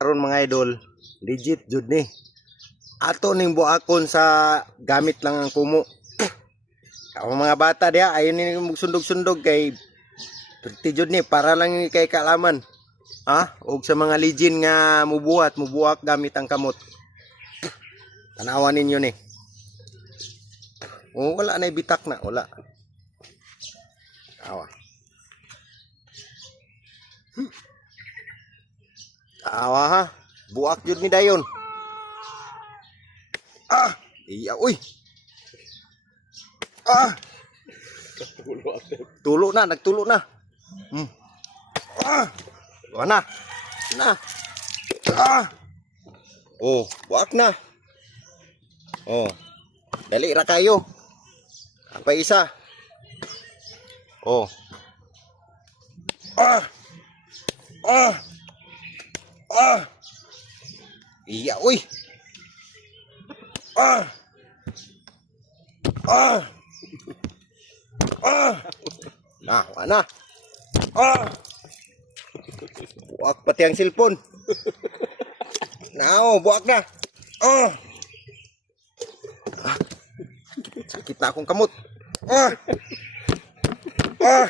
Karon mga idol, legit jud ni. Ato ning buakon sa gamit lang ang kumo. Ang mga bata diha ayon ni sundog-sundog kay perti jud ni para lang kay kaalaman. Ha? Og sa mga legend nga mubuak gamit ang kamot. Tanawan ninyo ni. Oh, wala na bitak na, wala. Awa. Awa ha. Buak jud ni dayon. Ah, iya uy. Ah. Tulo na, nagtulo na. Ah. Wala na. Ah. Oh, buak na. Oh. Dali ra kayo. Apa isa? Oh. Ah. Ah. Ah. Iya uy. Ah. Ah. Ah. Nah, mana? Ah. Buak pati ang cellphone. Now, buak na. Ah. Ah. Sakit na akong kamot. Ah. Ah.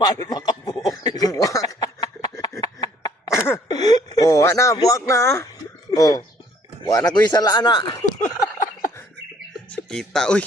Paano makabuok? Buak. Oh, ana, buak na. Oh. Buak na ko isa la ana. Sakita, uy.